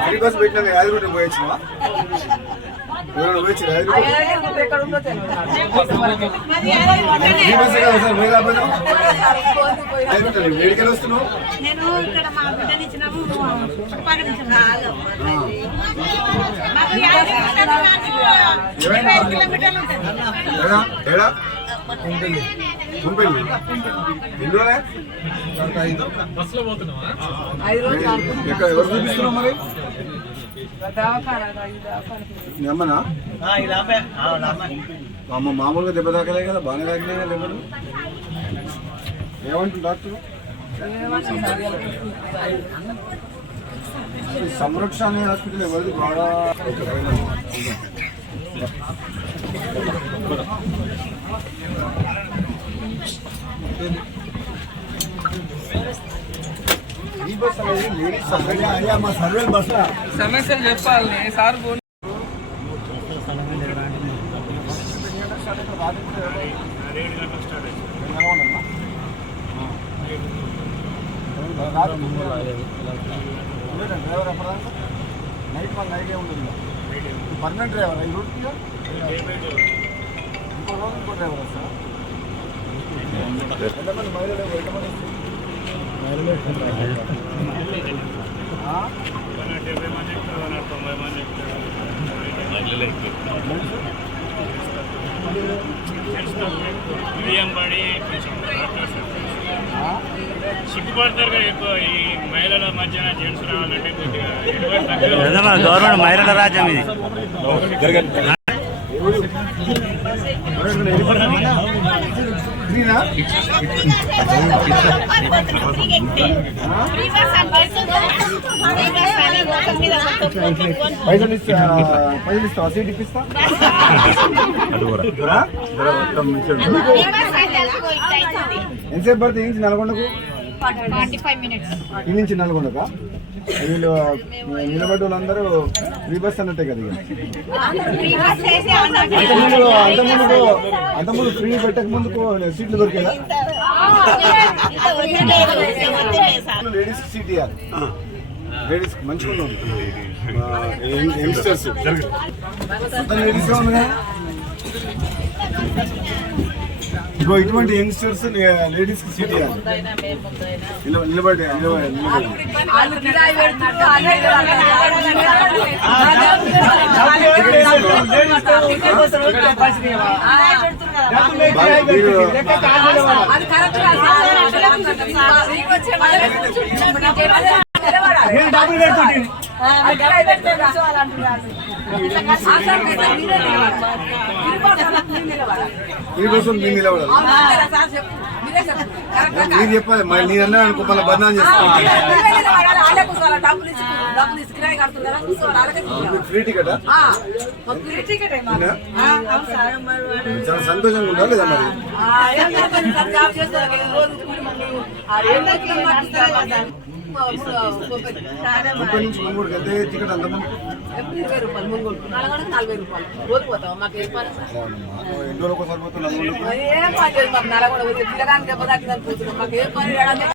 free bus పెట్టినా యాదగిరి పోయొచ్చినా వేడికలు వస్తున్నావు ఎవరు చూపిస్తున్నావు మరి అమ్మనా అమ్మ మామూలుగా దెబ్బ తాకలే కదా బాగానే తాకినాయి కదా దెబ్బలు ఏమంటుంది డాక్టర్ సంరక్షణ అనే హాస్పిటల్ ఎవరిది బాగా సమస్యలు చెప్పాలి సార్ ఫోన్ డ్రైవర్ ఎక్కడ నైట్ వన్ నైట్ ఏముంటుంది పర్మనెంట్ డ్రైవర్ ఈ రూట్కి ఇంకో రోజు ఇంకో డ్రైవర్ వస్తారా ఎంతమంది మహిళలు ఎంతమంది సిగ్గుపడతారు ఎక్కువ ఈ మహిళల మధ్యన జెంట్స్ రావాలంటే కొద్దిగా గవర్నమెంట్ మహిళల రాజ్యం ఇది పైసలు ఇస్తావా సీట్ ఇప్పిస్తా ఎంతసేపు పడితే నుంచి నల్గొండకు 45 minutes ఈ నుంచి నల్గొండక వీళ్ళు నిలబడి వాళ్ళందరూ ఫ్రీ బస్ అన్నట్టే కదా అంతకుముందు ఫ్రీ పెట్టక ముందుకు సీట్లు దొరికేదా లేడీస్ సీట్ ఇవ్వాలి లేడీస్ మంచిగా ఉన్నాం యంగ్స్టర్స్ లేడీస్ ఉంది ఇగో ఇటువంటి యంగ్స్టర్స్ లేడీస్ కి సీట్ ఇవ్వాలి నిలబడి మీకోసం మీరు నిలబడాలి మీరు చెప్పాలి మళ్ళీ నేనన్నా అనుకో మళ్ళీ బదనాం చేస్తాను ఫ్రీ టికెటా చాలా సంతోషంగా ఉండాలి లేదా మరి ముప్పై నుంచి మూడు ఎంత టికెట్ అంతమంది ₹20 40 రూపాయలు మాకు ఎన్ని రోజులు ఒకసారి పోతున్నాం ఏం పని మాకు నల్గొండ పిల్లగానికి దెబ్బ తాకిందని పోతున్నాం మాకు ఏ పని